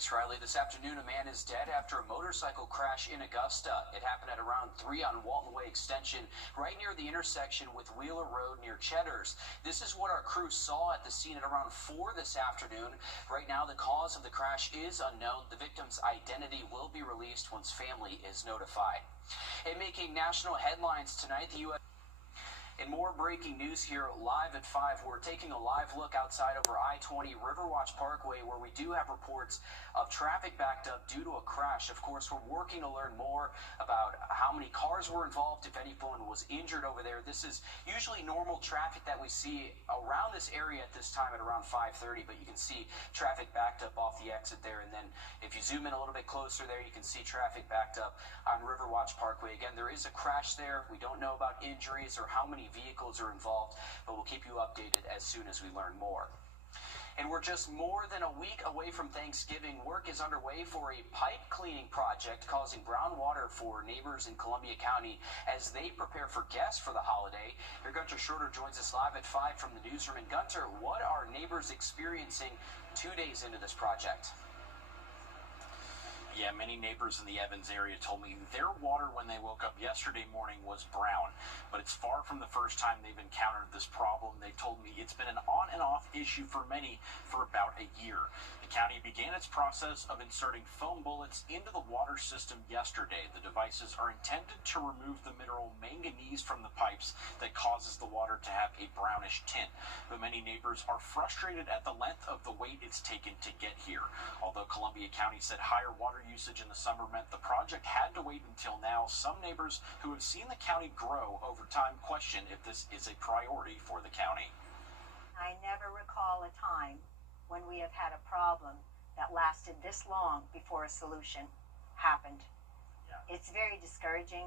Thanks, Riley. This afternoon, a man is dead after a motorcycle crash in Augusta. It happened at around 3 on Walton Way Extension, right near the intersection with Wheeler Road near Cheddar's. This is what our crew saw at the scene at around 4 this afternoon. Right now, the cause of the crash is unknown. The victim's identity will be released once family is notified. And making national headlines tonight, the U.S. In more breaking news here, live at 5, we're taking a live look outside over I-20 Wrdw Parkway, where we do have reports of traffic backed up due to a crash. Of course, we're working to learn more about how many cars were involved, if anyone was injured over there. This is usually normal traffic that we see around this area at this time at around 5:30, but you can see traffic backed up off the exit there. And then if you zoom in a little bit closer there, you can see traffic backed up on Wrdw Parkway. Again, there is a crash there. We don't know about injuries or how many vehicles are involved, but we'll keep you updated as soon as we learn more. And we're just more than a week away from Thanksgiving. Work is underway for a pipe cleaning project causing brown water for neighbors in Columbia County as they prepare for guests for the holiday. Your Gunter Schroeder joins us live at 5 from the newsroom. And Gunter, what are neighbors experiencing 2 days into this project? Yeah, many neighbors in the Evans area told me their water when they woke up yesterday morning was brown, but it's far from the first time they've encountered this problem. They told me it's been an on and off issue for many for about a year. The county began its process of inserting foam bullets into the water system yesterday. The devices are intended to remove the mineral manganese from the pipes that causes the water to have a brownish tint. But many neighbors are frustrated at the length of the wait it's taken to get here. Although Columbia County said higher water usage in the summer meant the project had to wait until now, some neighbors who have seen the county grow over time question if this is a priority for the county. I never recall a time when we have had a problem that lasted this long before a solution happened. Yeah. It's very discouraging,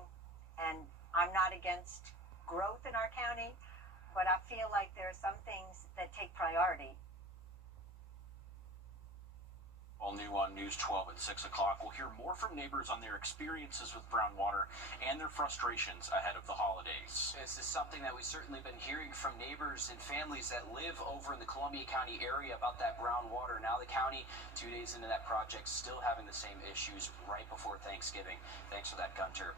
and I'm not against growth in our county, but I feel like there are some things that take priority. All new on News 12 at 6 o'clock. We'll hear more from neighbors on their experiences with brown water and their frustrations ahead of the holidays. This is something that we've certainly been hearing from neighbors and families that live over in the Columbia County area about that brown water. Now the county, 2 days into that project, still having the same issues right before Thanksgiving. Thanks for that, Gunter.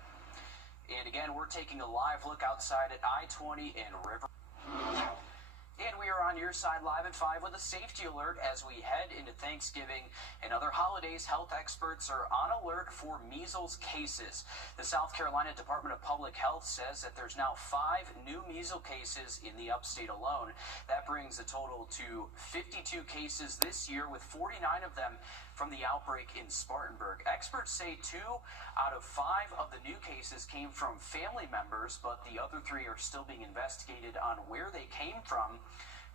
And again, we're taking a live look outside at I-20 and River. And we are on your side live at 5 with a safety alert as we head into Thanksgiving and other holidays. Health experts are on alert for measles cases. The South Carolina Department of Public Health says that there's now 5 new measles cases in the upstate alone. That brings the total to 52 cases this year, with 49 of them from the outbreak in Spartanburg. Experts say 2 out of 5 of the new cases came from family members, but the other 3 are still being investigated on where they came from.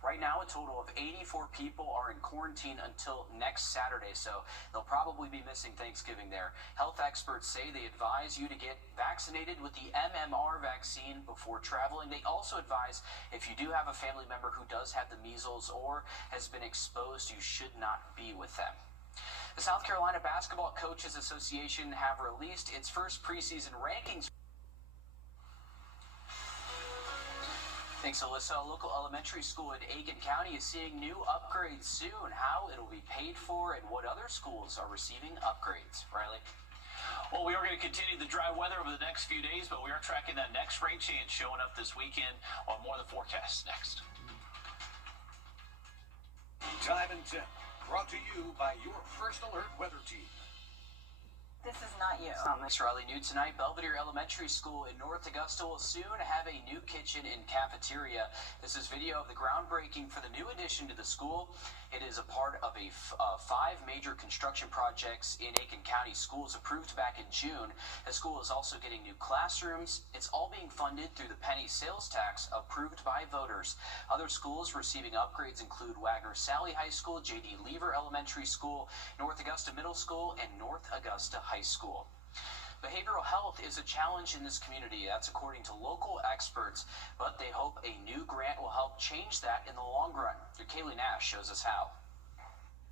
Right now, a total of 84 people are in quarantine until next Saturday, so they'll probably be missing Thanksgiving there. Health experts say they advise you to get vaccinated with the MMR vaccine before traveling. They also advise if you do have a family member who does have the measles or has been exposed, you should not be with them. The South Carolina Basketball Coaches Association have released its first preseason rankings. Thanks, Alyssa. A local elementary school in Aiken County is seeing new upgrades soon. How it'll be paid for and what other schools are receiving upgrades. Riley? Well, we are going to continue the dry weather over the next few days, but we are tracking that next rain chance showing up this weekend on more of the forecasts next. Time and temp, brought to you by your First Alert weather team. This is not you. Thanks, Riley. New tonight, Belvedere Elementary School in North Augusta will soon have a new kitchen and cafeteria. This is video of the groundbreaking for the new addition to the school. It is a part of 5 major construction projects in Aiken County. Schools approved back in June. The school is also getting new classrooms. It's all being funded through the penny sales tax approved by voters. Other schools receiving upgrades include Wagner Sally High School, J.D. Lever Elementary School, North Augusta Middle School, and North Augusta High School. Behavioral health is a challenge in this community. That's according to local experts, but they hope a new grant will help change that in the long run. Kaylee Nash shows us how.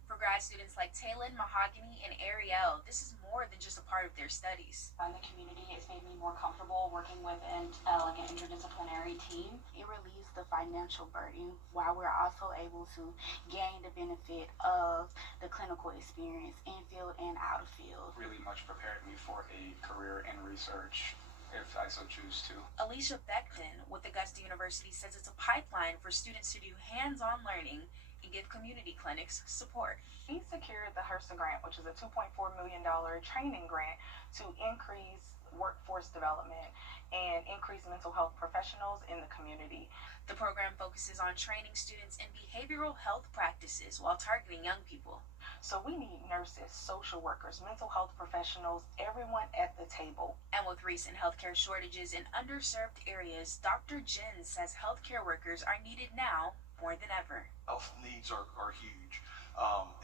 For grad students like Taylin, Mahogany, and Ariel, this is more than just a part of their studies. In the community, it's made me more comfortable working with an interdisciplinary team. It relieves the financial burden while we're also able to gain the benefit of the clinical experience in field and out of field. Really much prepared me for a career in research, if I so choose to. Alicia Beckton with Augusta University says it's a pipeline for students to do hands-on learning and give community clinics support. We secured the HRSA grant, which is a $2.4 million training grant to increase workforce development and increase mental health professionals in the community. The program focuses on training students in behavioral health practices while targeting young people. So we need nurses, social workers, mental health professionals, everyone at the table. And with recent healthcare shortages in underserved areas, Dr. Jen says healthcare workers are needed now more than ever. Health needs are huge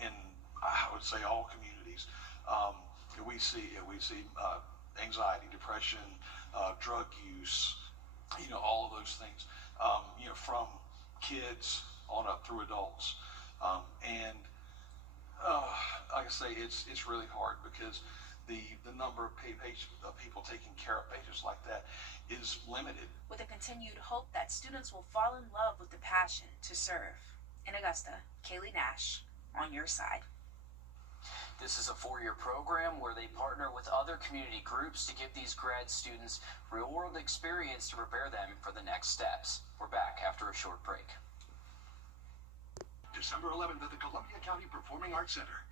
in, I would say, all communities. We see anxiety, depression, drug use, all of those things, from kids on up through adults. And like I say, it's really hard because the number of people taking care of patients like that is limited. With a continued hope that students will fall in love with the passion to serve. In Augusta, Kaylee Nash, on your side. This is a 4-year program where they partner with other community groups to give these grad students real-world experience to prepare them for the next steps. We're back after a short break. December 11th at the Columbia County Performing Arts Center.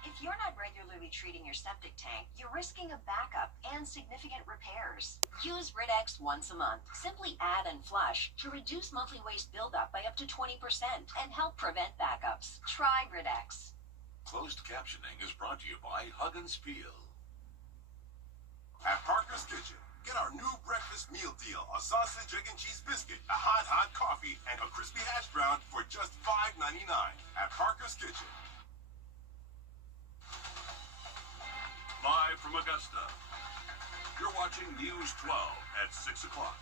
If you're not regularly treating your septic tank, you're risking a backup and significant repairs. Use Wrdw once a month. Simply add and flush to reduce monthly waste buildup by up to 20% and help prevent backups. Try Wrdw. Closed captioning is brought to you by Hug and Spiel. At Parker's Kitchen, get our new breakfast meal deal: a sausage, egg, and cheese biscuit, a hot coffee, and a crispy hash brown for just $5.99 at Parker's Kitchen. Live from Augusta, you're watching News 12 at 6 o'clock.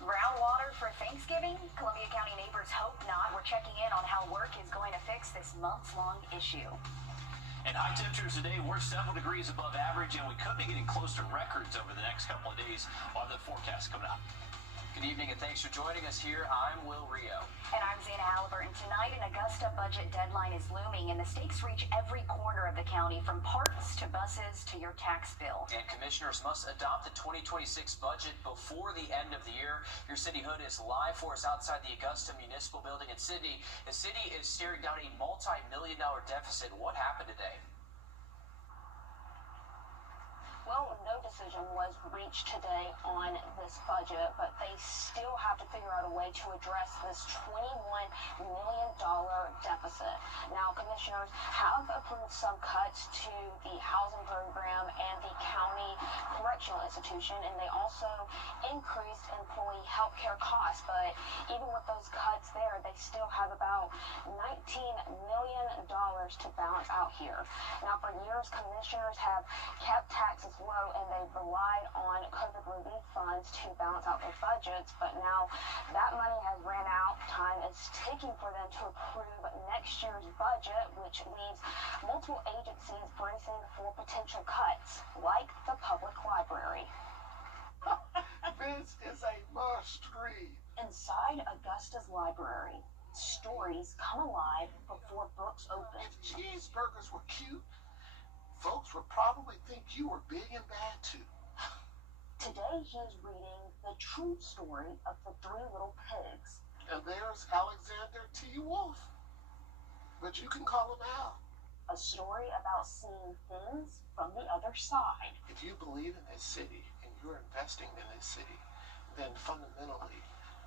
Brown water for Thanksgiving? Columbia County neighbors hope not. We're checking in on how work is going to fix this months-long issue. And high temperatures today, we're several degrees above average, and we could be getting close to records over the next couple of days on the forecast coming up. Good evening and thanks for joining us here. I'm Will Rio. And I'm Zana Halliburton. Tonight, an Augusta budget deadline is looming, and the stakes reach every corner of the county, from parks to buses to your tax bill. And commissioners must adopt the 2026 budget before the end of the year. Your City Hood is live for us outside the Augusta Municipal Building in Sydney. The city is staring down a multi-million-dollar deficit. What happened today? Well, no decision was reached today on this budget, but they still have to figure out a way to address this $21 million deficit. Now, commissioners have approved some cuts to the housing program and the county correctional institution, and they also increased employee health care costs. But even with those cuts there, they still have about $19 million to balance out here. Now, for years, commissioners have kept taxes low, and they've relied on COVID relief funds to balance out their budgets, but now that money has ran out. Time is ticking for them to approve next year's budget, which leaves multiple agencies bracing for potential cuts, like the public library. This is a must-read. Inside Augusta's library, stories come alive before books open. If cheeseburgers were cute, folks would probably think you were big and bad too. Today he's reading the true story of the Three Little Pigs. And there's Alexander T. Wolf. But you can call him Al. A story about seeing things from the other side. If you believe in this city and you're investing in this city, then fundamentally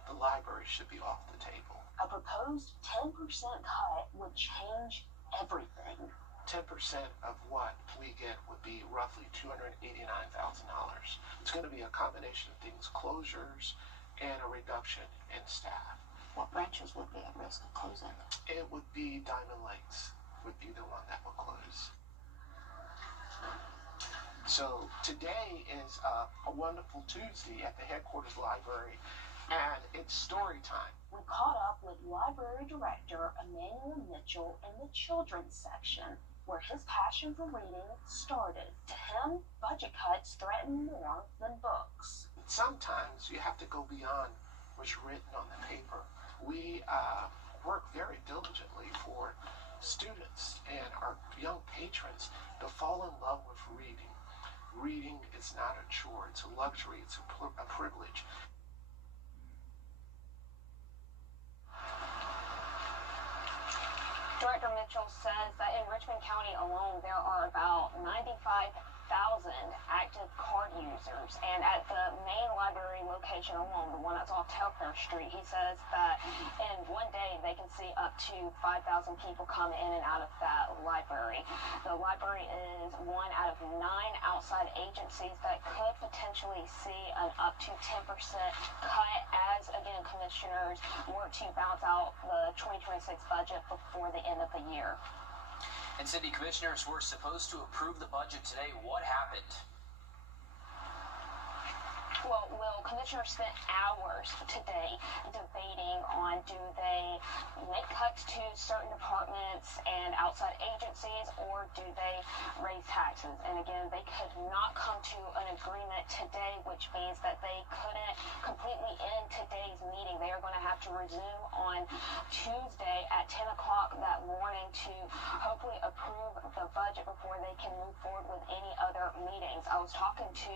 the library should be off the table. A proposed 10% cut would change everything. 10% of what we get would be roughly $289,000. It's going to be a combination of things: closures and a reduction in staff. What branches would be at risk of closing? It would be Diamond Lakes would be the one that will close. So today is a wonderful Tuesday at the headquarters library. And it's story time. We caught up with library director Emmanuel Mitchell in the children's section, where his passion for reading started. To him, budget cuts threaten more than books. Sometimes you have to go beyond what's written on the paper. We work very diligently for students and our young patrons to fall in love with reading. Reading is not a chore, it's a luxury, it's a privilege. Director Mitchell says that in Richmond County alone, there are about 95,000 active card users. And at the main library location alone, the one that's off Telfair Street, he says that in one day they can see up to 5,000 people come in and out of that library. The library is one out of 9 outside agencies that could potentially see an up to 10% cut as, again, commissioners work to balance out the 2026 budget before the end of the year. And city commissioners were supposed to approve the budget today. What happened? Well, commissioners spent hours today debating on do they make cuts to certain departments and outside agencies, or do they raise taxes? And again, they could not come to an agreement today, which means that they couldn't completely end today's meeting. They are going to have to resume on Tuesday at 10 o'clock that morning to hopefully approve the budget before they can move forward with any other meetings. I was talking to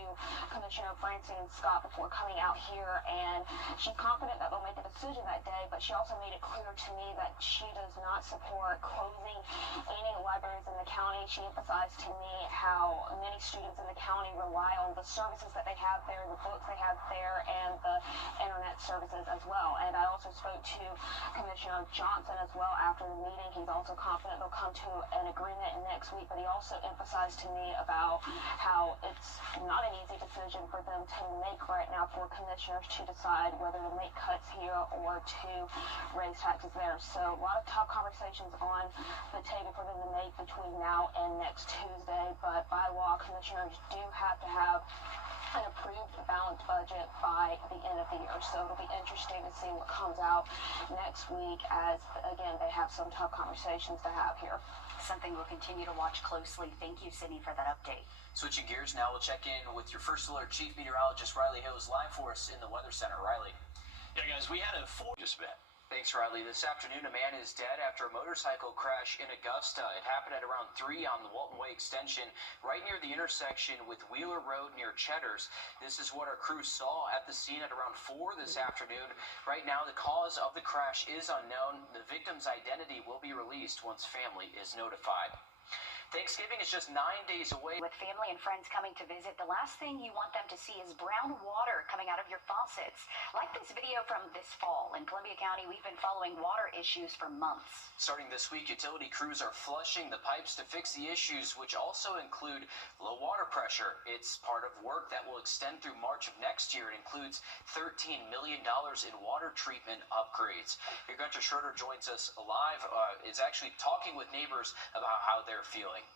Commissioner Francine Scott before coming out here, and she's confident that they'll make a decision that day, but she also made it clear to me that she does not support closing any libraries in the county. She emphasized to me how many students in the county rely on the services that they have there, the books they have there, and the internet services as well. And I also spoke to Commissioner Johnson as well after the meeting. He's also confident they'll come to an agreement next week, but he also emphasized to me about how it's not an easy decision for them to make right now for commissioners to decide whether to make cuts here or to raise taxes there. So a lot of tough conversations on the table for them to make between now and next Tuesday, but by law, commissioners do have to have an approved balanced budget by the end of the year. So it'll be interesting to see what comes out next week as, again, they have some tough conversations to have here. Something we'll continue to watch closely. Thank you, Sydney, for that update. Switching gears now, we'll check in with your First Alert Chief Meteorologist Riley Hills live for us in the Weather Center. Riley. Yeah, guys, we had a just been. Thanks, Riley. This afternoon, a man is dead after a motorcycle crash in Augusta. It happened at around 3 on the Walton Way extension, right near the intersection with Wheeler Road near Cheddar's. This is what our crew saw at the scene at around 4 this afternoon. Right now, the cause of the crash is unknown. The victim's identity will be released once family is notified. Thanksgiving is just 9 days away. With family and friends coming to visit, the last thing you want them to see is brown water coming out of your faucets. Like this video from this fall. In Columbia County, we've been following water issues for months. Starting this week, utility crews are flushing the pipes to fix the issues, which also include low water pressure. It's part of work that will extend through March of next year. It includes $13 million in water treatment upgrades. Here, Gunter Schroeder joins us live, is actually talking with neighbors about how they're feeling.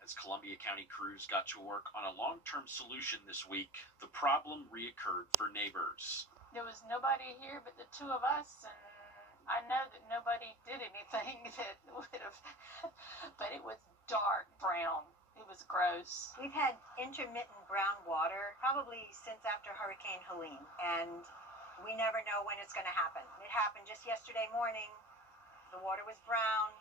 As Columbia County crews got to work on a long-term solution this week, the problem reoccurred for neighbors. There was nobody here but the two of us, and I know that nobody did anything that would have, but it was dark brown. It was gross. We've had intermittent brown water probably since after Hurricane Helene, and we never know when it's going to happen. It happened just yesterday morning. The water was brown.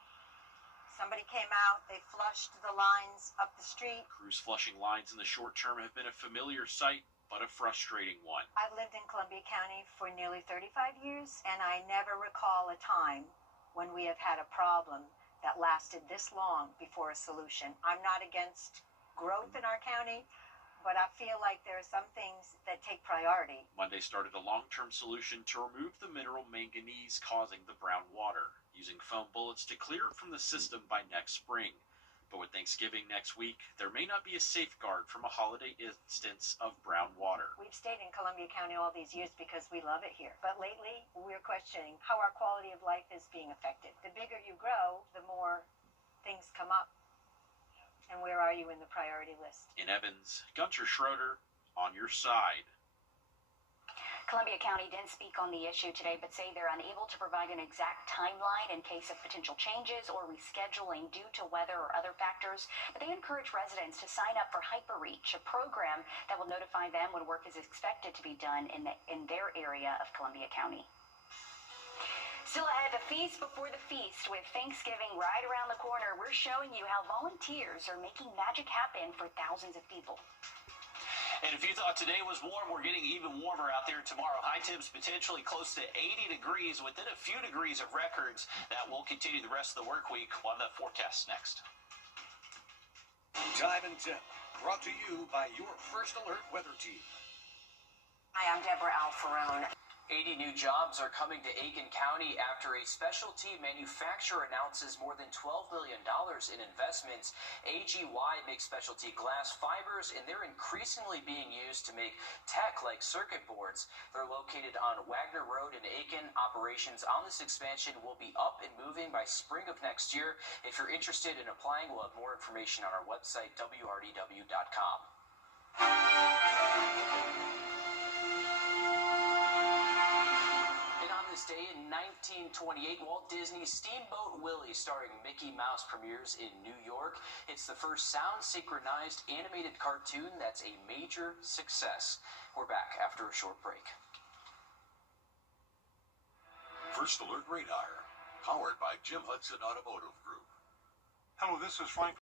Somebody came out, they flushed the lines up the street. Crews flushing lines in the short term have been a familiar sight, but a frustrating one. I've lived in Columbia County for nearly 35 years, and I never recall a time when we have had a problem that lasted this long before a solution. I'm not against growth in our county, but I feel like there are some things that take priority. Monday started a long-term solution to remove the mineral manganese causing the brown water, using foam bullets to clear it from the system by next spring. But with Thanksgiving next week, there may not be a safeguard from a holiday instance of brown water. We've stayed in Columbia County all these years because we love it here. But lately, we're questioning how our quality of life is being affected. The bigger you grow, the more things come up. And where are you in the priority list? In Evans, Gunter Schroeder, on your side. Columbia County didn't speak on the issue today, but say they're unable to provide an exact timeline in case of potential changes or rescheduling due to weather or other factors. But they encourage residents to sign up for HyperReach, a program that will notify them when work is expected to be done in their area of Columbia County. Still ahead, the feast before the feast. With Thanksgiving right around the corner, we're showing you how volunteers are making magic happen for thousands of people. And if you thought today was warm, we're getting even warmer out there tomorrow. High temps potentially close to 80 degrees within a few degrees of records. That will continue the rest of the work week. We'll have that forecast next. Time and Temp, brought to you by your First Alert weather team. Hi, I'm Deborah Alfarone. 80 new jobs are coming to Aiken County after a specialty manufacturer announces more than $12 million in investments. AGY makes specialty glass fibers, and they're increasingly being used to make tech like circuit boards. They're located on Wagner Road in Aiken. Operations on this expansion will be up and moving by spring of next year. If you're interested in applying, we'll have more information on our website, wrdw.com. This day in 1928, Walt Disney's Steamboat Willie, starring Mickey Mouse, premieres in New York. It's the first sound-synchronized animated cartoon that's a major success. We're back after a short break. First Alert Radar, powered by Jim Hudson Automotive Group. Hello, this is Frank